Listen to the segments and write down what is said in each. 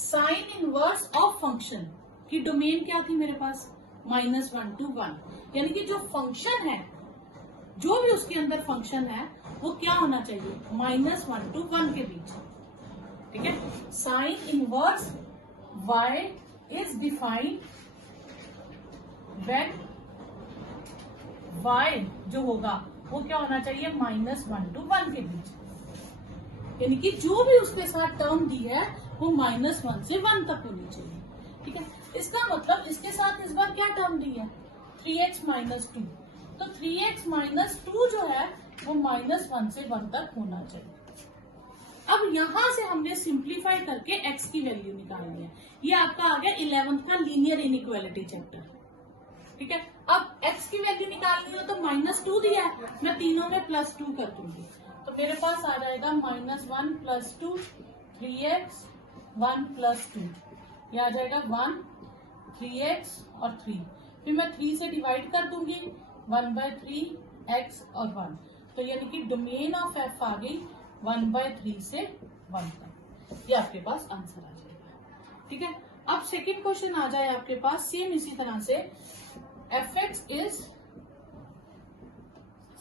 Sine inverse of function की domain क्या थी मेरे पास, -1 to 1, यानी कि जो फंक्शन है, जो भी उसके अंदर फंक्शन है वो क्या होना चाहिए, -1 to 1 के बीच। ठीक है, sine inverse y is defined when y जो होगा वो क्या होना चाहिए, -1 to 1 के बीच, यानी कि जो भी उसके साथ टर्म दी है वो -1 से 1 तक होनी चाहिए। ठीक है, इसका मतलब इसके साथ इस बार क्या टर्म दी है, 3x - 2, तो 3x - 2 जो है वो -1 से 1 तक होना चाहिए। अब यहां से हमने सिंप्लीफाई करके x की वैल्यू निकालनी है। ये आपका आ गया 11th का लीनियर इनइक्वालिटी चैप्टर। ठीक है, अब x की वैल्यू निकालनी हो तो -2 दिया है, मैं तीनों में +2 कर दूंगी, तो मेरे पास आ जाएगा -1 + 2 3x 1 + 2, ये आ जाएगा 1 3x और 3, फिर मैं 3 से डिवाइड कर दूंगी, 1/3 x और 1, तो यानी कि डोमेन ऑफ f आ गई 1/3 से 1 तक। ये आपके पास आंसर आ जाएगा। ठीक है, अब सेकेंड क्वेश्चन आ जाए आपके पास सेम इसी तरह से, fx is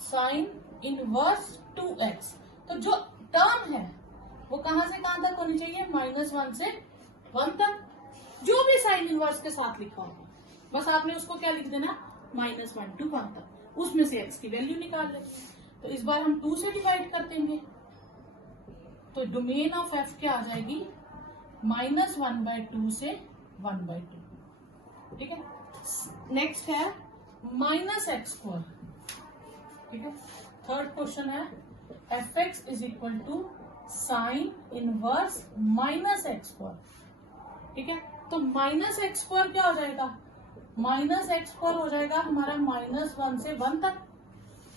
sine inverse 2x, तो जो टर्म है वो कहां से कहां तक होनी चाहिए, -1 से 1 तक, जो भी साइन इनवर्स के साथ लिखा होगा बस आपने उसको क्या लिख देना, -1 to 1 तक, उसमें से x की वैल्यू निकाल लेंगे। तो इस बार हम 2 से डिवाइड कर देंगे, तो डोमेन ऑफ f क्या आ जाएगी, -1/2 से 1/2। ठीक है, नेक्स्ट है -x²। ठीक है, थर्ड क्वेश्चन है fx is equal to sine inverse -x²। ठीक है, तो -x² क्या हो जाएगा, -x² हो जाएगा हमारा -1 से 1 तक।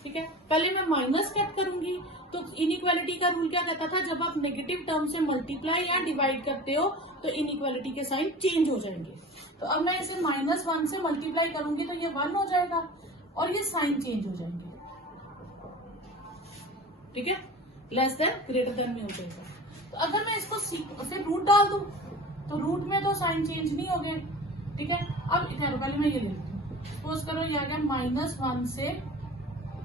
ठीक है, पहले मैं माइनस कट करूंगी, तो इनइक्वालिटी का रूल क्या कहता था, जब आप नेगेटिव टर्म से मल्टीप्लाई या डिवाइड करते हो तो इनइक्वालिटी के साइन चेंज हो जाएंगे। तो अब मैं इसे -1 से मल्टीप्लाई करूंगी तो ये 1 हो जाएगा और ये साइन चेंज हो जाएंगे। ठीक है, लेस देन ग्रेटर देन में हो जाएगा। तो अगर मैं इसको फिर रूट डाल दूं तो रूट में तो साइन चेंज नहीं हो गए। ठीक है, अब इधर पहले मैं ये ले लेती हूँ, सपोज करो ये आ गया -1 से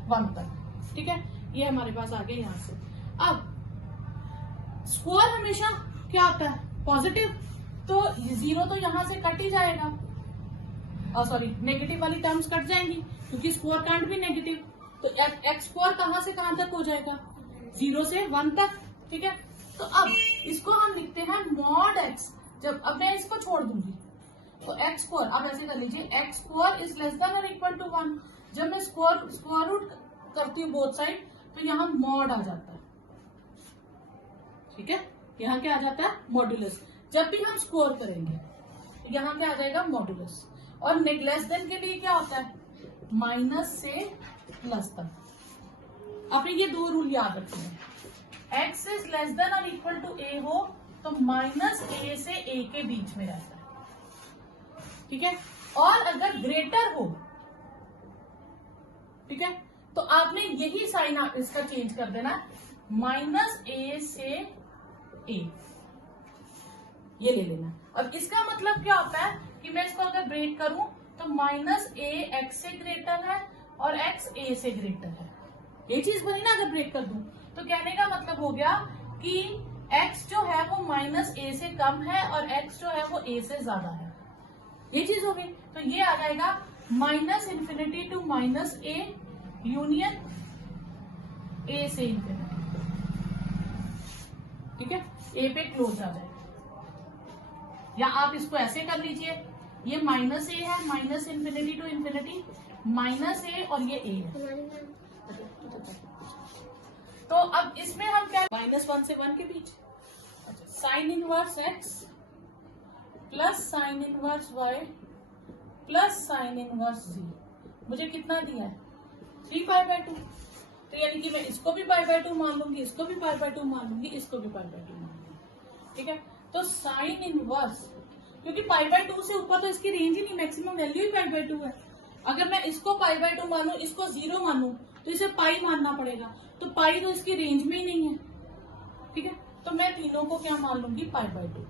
1 तक। ठीक है, ये हमारे पास आ गया यहाँ से। अब स्क्वायर हमेशा क्या होता है, पॉजिटिव, तो 0 तो यहाँ से कट ही जाएगा, और सॉरी नेगेटिव वाली टर्म्स कट जाएंगी क्योंकि स्क्वायर कांट भी नेगेटिव, तो x² कहां से कहां तक हो जाएगा, 0 से 1 तक। ठीक है, तो अब इसको हम लिखते हैं मॉड x, जब अब मैं इसको छोड़ दूंगी तो x², अब ऐसे कर लीजिए x² इज लेस देन और इक्वल टू 1, जब मैं स्क्वायर रूट करती हूँ बोथ साइड तो यहाँ मॉड आ जाता है। ठीक है, यहाँ क्या आ जाता है, मॉड्यूलस, जब भी हम स्क्वायर करेंगे तो यहाँ क्या आ जाएगा, मॉड्यूलस, और लेस देन के लिए क्या होता है, माइनस से प्लस तक। आपने ये 2 रूल याद रखने हैं, x इज लेस देन और इक्वल टू a हो तो -a से a के बीच में रहता है। ठीक है, और अगर ग्रेटर हो, ठीक है, तो आपने यही साइन इसका चेंज कर देना, -a से a, ये ले लेना। अब इसका मतलब क्या होता है कि मैं इसको अगर ब्रेक करूं तो -a x से ग्रेटर है और x a से ग्रेटर है, ये चीज बनी ना। अगर ब्रेक कर दूं तो कहने का मतलब हो गया कि x जो है वो -a से कम है और x जो है वो a से ज्यादा है, ये चीज हो गई। तो ये आ जाएगा -∞ टू -a यूनियन a से इंफिनिटी। ठीक है, a पे क्लोज आ जाएगा, या आप इसको ऐसे कर लीजिए, ये -a है, -∞ टू इंफिनिटी -a और ये a है। तो अब इसमें हम क्या, -1 से 1 के बीच, sine inverse x plus sine inverse y plus sine inverse z, मुझे कितना दिया है, 3π/2। तो यानी कि मैं इसको भी π/2 मान लूंगी, इसको भी π/2 मान लूंगी, इसको भी π/2 मान लूंगी। ठीक है, तो साइन इनवर्स, क्योंकि π/2 से ऊपर तो इसकी रेंज ही नहीं, मैक्सिमम वैल्यू ही π/2 है। अगर मैं इसको π/2 मानू, इसको 0 मानू, तो इसे पाई मानना पड़ेगा, तो पाई तो इसकी रेंज में ही नहीं है। ठीक है, तो मैं तीनों को क्या मान लूंगी, π/2।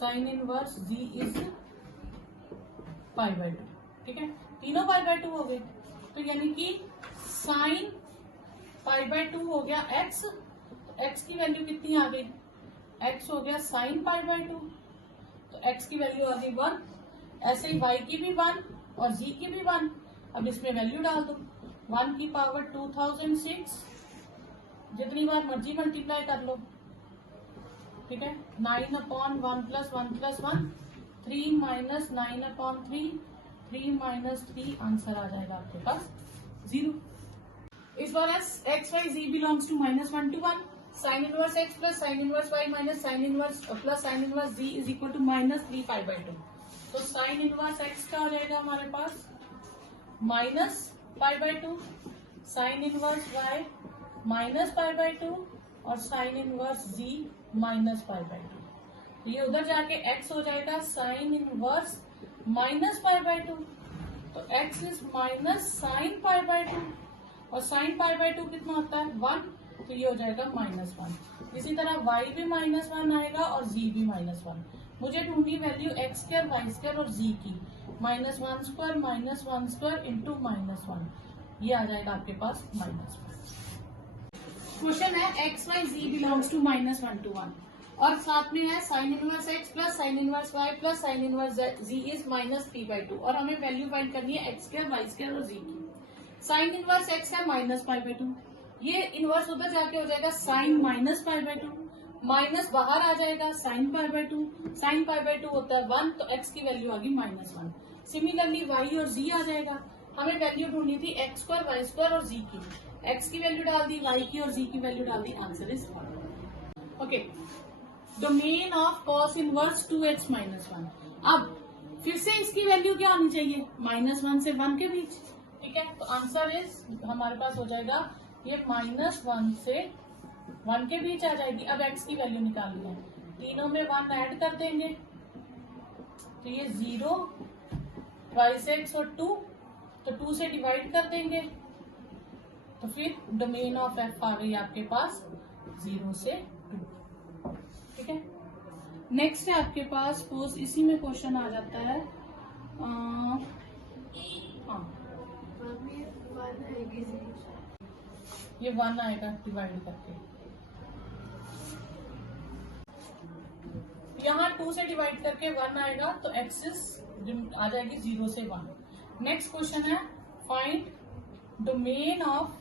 Sine inverse ji is pi by 2। ठीक है, तीनों पाई बाय 2 हो गए, तो यानी कि साइन पाई बाय 2 हो गया एक्स, तो एक्स की वैल्यू कितनी आ गई, एक्स हो गया साइन पाई बाय 2, तो एक्स की वैल्यू आ गई 1। ऐसे ही वाई की भी 1 और जी की भी 1। अब इसमें वैल्यू डाल दो, 1 की पावर 2006, जितनी बार मर्जी मल्टीप्लाई कर लो। ठीक है, 9 upon 1 plus 1 plus 1, 3 minus 9 upon 3, 3 minus 3, answer आ जाएगा आपके पास 0। इस बार X Y ji belongs to -1 to 1, sine inverse x plus sine inverse Y minus sine inverse plus sine inverse ji is equal to -3 pi by 2। तो sine inverse X का हो जाएगा हमारे पास minus pi by 2, sine inverse Y minus pi by 2 और sine inverse z minus pi by 2। तो ये उधर जाके एक्स हो जाएगा sine inverse minus pi by 2, तो x is minus sine pi by 2, और साइन पाई बाय 2 कितना होता है 1, तो ये हो जाएगा -1। इसी तरह y भी -1 आएगा और z भी -1। मुझे ढूंढनी value x square y square और z की, -1 स्क्वायर -1 स्क्वायर इंटू -1, ये आ जाएगा आपके पास -1। क्वेश्चन है x Y ji belongs to -1 to 1 और साथ में है sine inverse x plus sine inverse Y plus sine inverse ji is -3 by 2 और हमें वैल्यू फाइंड करनी है एक्स स्क्वायर वाई स्क्वायर और जी की। साइन इनवर्स एक्स है -पाई बाय 2, ये इनवर्स उधर जाके हो जाएगा साइन -पाई बाय 2, माइनस बाहर आ जाएगा sign pi by 2, sign pi by 2 होता है 1, तो एक्स की वैल्यू आ गई -1। सिमिलरली वाई और जी आ जाएगा, हमें वैल्यू ढूंढनी थी एक्स स्क्वायर वाई स्क्वायर और जी की, एक्स की वैल्यू डाल दी, वाई की और जी की वैल्यू डाल दी, answer is 1। Okay, domain of cos inverse 2x -1। अब फिर से इसकी वैल्यू क्या आनी चाहिए, -1 से 1 के बीच। ठीक है, तो आंसर इज हमारे पास हो जाएगा ये -1 से 1 के बीच आ जाएगी। अब x की वैल्यू निकालनी है, तीनों में 1 ऐड कर देंगे, तो ये 0 ट्वाइस x और 2, तो 2 से डिवाइड कर देंगे, तो फिर डोमेन ऑफ f आ गई आपके पास 0 से 2। ठीक है, नेक्स्ट है आपके पास सपोज इसी में क्वेश्चन आ जाता है, ये 1 आएगा डिवाइड करके, यहाँ 2 से डिवाइड करके 1 आएगा, तो एक्सिस आ जाएगी 0 से 1। नेक्स्ट क्वेश्चन है find domain of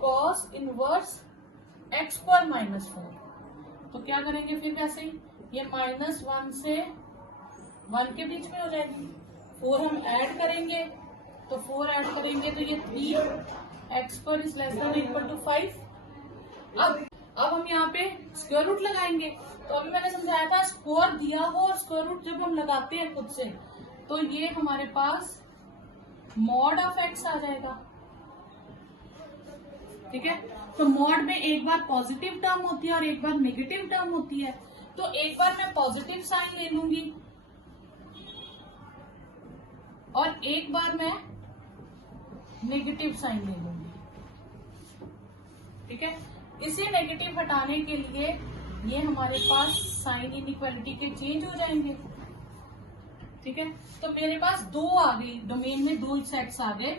cos inverse x पर -4। तो क्या करेंगे फिर वैसे ही, ये -1 से 1 के बीच में हो जाएगी, 4 हम ऐड करेंगे, तो 4 ऐड करेंगे तो ये 3 एक्स पर is less than equal to 5। अब हम यहाँ पे स्क्वायर रूट लगाएंगे, तो अभी मैंने समझाया था स्क्वायर दिया हो और स्क्वायर रूट जब हम लगाते हैं खुद से, तो ये हमारे पास मॉड ऑफ एक्स आ जाएगा। ठीक है, तो मॉड में एक बार पॉजिटिव टर्म होती है और एक बार नेगेटिव टर्म होती है, तो एक बार मैं पॉजिटिव साइन ले लूंगी और एक बार मैं नेगेटिव साइन ले लूंगी। ठीक है, इसे नेगेटिव हटाने के लिए ये हमारे पास साइन इनइक्वालिटी के चेंज हो जाएंगे। ठीक है, तो मेरे पास 2 आ गई, डोमेन में 2 सेट्स आ गए,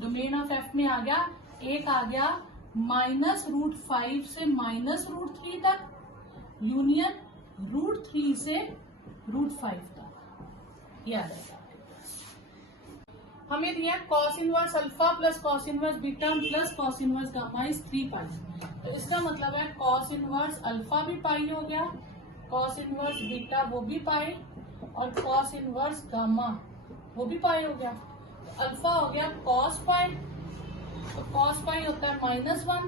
डोमेन ऑफ एफ में आ गया, एक आ गया -√5 से -√3 तक, यूनियन √3 से √5 तक, ये आ जाएगा। हमें दिया cos inverse alpha plus cos inverse beta plus cos inverse gamma is 3 पाई। तो इसका मतलब है कॉस इनवर्स अल्फा भी पाई हो गया, कॉस इनवर्स बीटा वो भी पाई, और कॉस इनवर्स गामा वो भी पाई हो गया। तो अल्फा हो गया कॉस पाई, तो कॉस पाई होता है -1,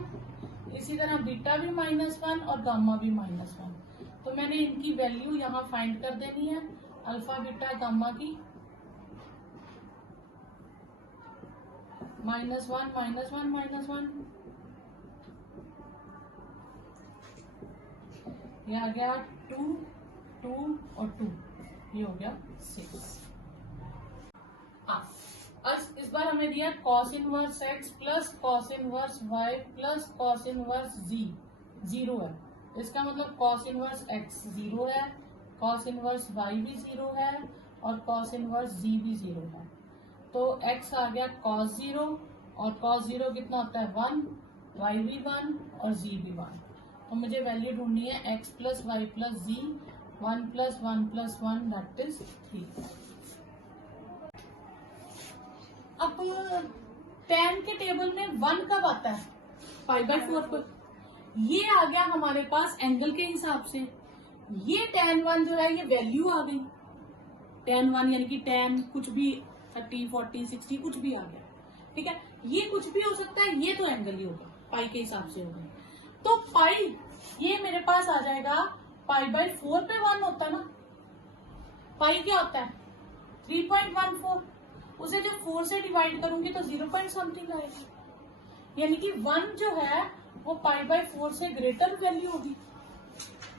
इसी तरह बीटा भी -1 और गामा भी -1। तो मैंने इनकी वैल्यू यहाँ फाइंड कर देनी है, अल्फा बीटा गामा की, -1 -1 -1, ये आ गया 2 2 और 2, ये हो गया 6। अब इस बार हमें दिया cos inverse x plus cos inverse Y plus cos inverse Z, 0 है, इसका मतलब कॉस इनवर्स x 0 है, कॉस इनवर्स y भी 0 है और कॉस इनवर्स z भी 0 है। तो x आ गया cos 0 और cos 0 कितना होता है 1, y भी 1 और z भी 1। तो मुझे वैल्यू ढूंढनी है x plus y plus z, 1 plus 1 plus 1 that is 3। अब tan के टेबल में 1 कब आता है? π/4 पर। ये आ गया हमारे पास एंगल के हिसाब से। ये tan 1 जो है ये वैल्यू आ गई, tan 1 यानी कि tan कुछ भी 30, 40, 60 कुछ भी आ गया, ठीक है। ये कुछ भी हो सकता है, ये तो एंगल ही होगा, पाई के हिसाब से होगा। तो पाई ये मेरे पास आ जाएगा π/4 पे 1 होता है ना, पाई क्या होता है 3.14, उसे जब 4 से डिवाइड करूंगी तो 0 पॉइंट समथिंग आएगी, यानी कि 1 जो है वो π/4 से ग्रेटर वैल्यू होगी।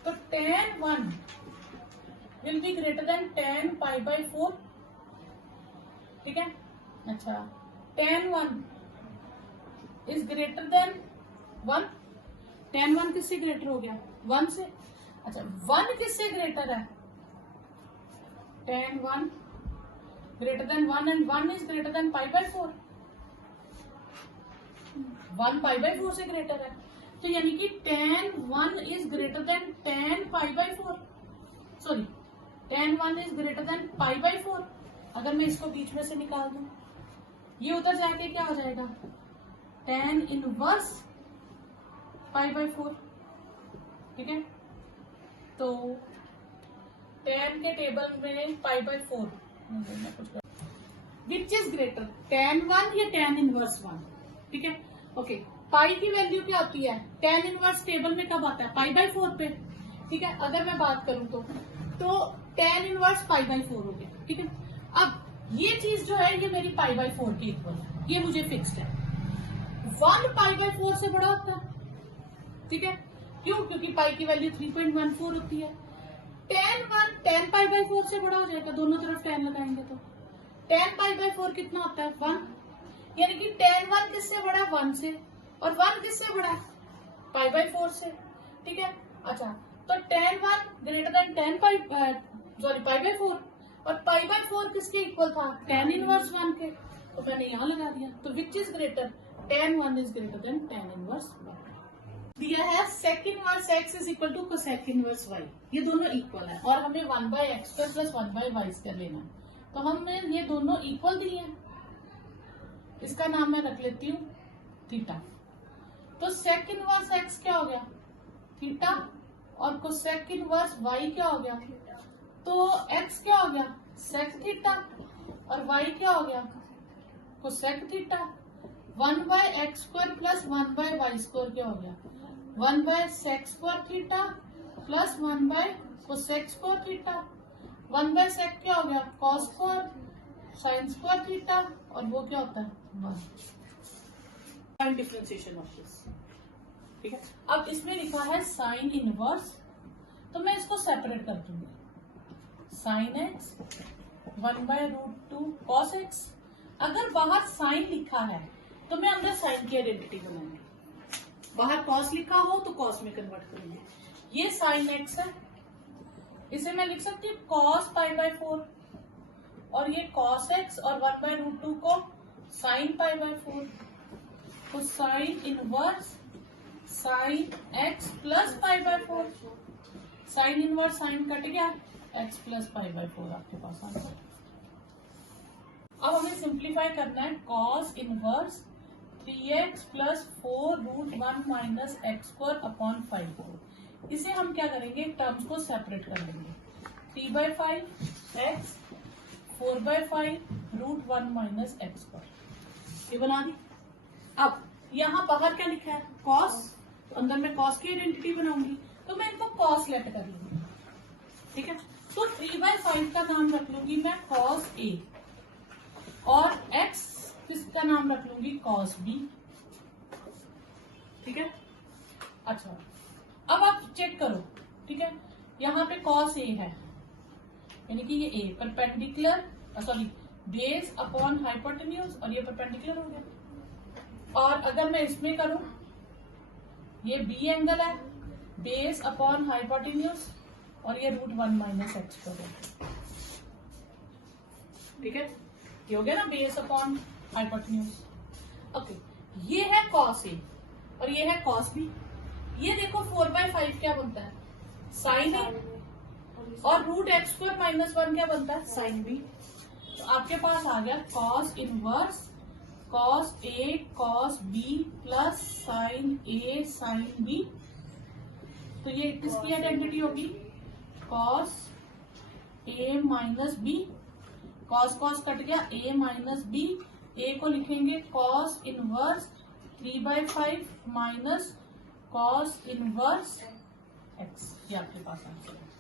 तो tan 1 will be greater than tan π/4, ठीक है। अच्छा, tan 1 is greater than 1, tan 1 किससे ग्रेटर हो गया 1 से। अच्छा, 1 किससे ग्रेटर है, tan 1 greater than 1 and 1 is greater than π/4, 1 π/4 से ग्रेटर है। तो यानी कि tan 1 is greater than tan π/4, sorry tan 1 is greater than π/4। अगर मैं इसको बीच में से निकाल दूं, ये उधर जाके क्या हो जाएगा tan इनवर्स π/4, ठीक है। तो tan के टेबल में π/4 विच इज ग्रेटर, tan 1 या tan इनवर्स 1, ठीक है। ओके, पाई की वैल्यू क्या होती है, tan इनवर्स टेबल में कब आता है π/4 पे, ठीक है। अगर मैं बात करूं तो tan इनवर्स π/4 हो गया, ठीक है। अब ये चीज जो है ये मेरी π/4 के इक्वल है, ये मुझे फिक्स्ड है। 1 π/4 से बड़ा होता है, ठीक है। क्यों? क्योंकि पाई की वैल्यू 3.14 होती है। tan 1 tan π/4 से बड़ा हो जाएगा, दोनों तरफ tan लगाएंगे तो tan π/4 कितना होता है 1, यानी कि tan 1 किससे बड़ा है 1 से, और 1 किससे बड़ा है π/4 से, ठीक है। अच्छा, तो tan 1 ग्रेटर देन tan π/4 और π/4 किसके इक्वल था tan इनवर्स 1 के, तो मैंने यहाँ लगा दिया। तो which is greater, tan 1 is greater than tan inverse 1। दिया है sec inverse x is equal to cosec inverse y, ये दोनों इक्वल है और हमें 1/x² प्लस 1/y² लेना है। तो हमने ये दोनों इक्वल दिए हैं, इसका नाम मैं रख लेती हूँ थीटा। तो sec इनवर्स x क्या हो गया थीटा, और cosec इनवर्स y क्या हो गया, तो x क्या हो गया sec थीटा और y क्या हो गया cosec theta. 1/x² plus 1/y² क्या हो गया 1/sec² theta plus 1/cosec² theta. 1/sec क्या हो गया cos² sin² थीटा, और वो क्या होता है 1 डिफरेंशिएशन ऑफ दिस, ठीक है। अब इसमें लिखा है साइन इनवर्स, तो मैं इसको सेपरेट कर दूंगी, साइन x 1/√2 cos x। अगर बाहर साइन लिखा है तो मैं अंदर साइन की आइडेंटिटी बनाऊंगी, बाहर cos लिखा हो तो cos में कन्वर्ट करूंगी। ये साइन x है, इसे मैं लिख सकती हूँ cos π/4, और ये cos x और 1/√2 को sin π/4, तो sine inverse sine x plus π/4, sine inverse sine cut गया, x प्लस π/4 आपके पास आ गया। अब हमें सिंप्लीफाई करना है, cos inverse 3x plus 4√1 minus x² upon 5। इसे हम क्या करेंगे, टर्म्स को सेपरेट कर लेंगे, 3/5 x 4/5√1 माइनस x², ये बना दी। अब यहाँ बाहर क्या लिखा है cos, तो अंदर मैं cos की आइडेंटिटी बनाऊंगी, तो मैं इनको cos लेट कर लूंगी, ठीक है। तो 3/5 का नाम रख लूंगी मैं cos A, और x किसका नाम रख लूंगी cos B, ठीक है। अच्छा, अब आप चेक करो, ठीक है। यहाँ पे cos A है, यानी कि ये A perpendicular, sorry base upon hypotenuse, और ये परपेंडिकुलर हो गया। और अगर मैं इसमें करूं, ये B एंगल है, बेस अपॉन हाइपोटेन्यूज और ये √1 माइनस एक्स पर है। ठीक है, ये हो गया ना बेस अपॉन हाइपोटेन्यूज। ओके, ये है कॉस ए और ये है कॉस बी। ये देखो 4/5 क्या बनता है, साइन ए, और √x² -1 क्या बनता है, साइन बी। तो आपके पास आ गया cos inverse cos A cos B plus sine A sine B. तो ये किसकी आइडेंटिटी होगी, cos A minus B, cos cos cut गया, ए माइनस बी, ए को लिखेंगे cos inverse 3/5 minus cos inverse X. ये आपके पास आंसर है।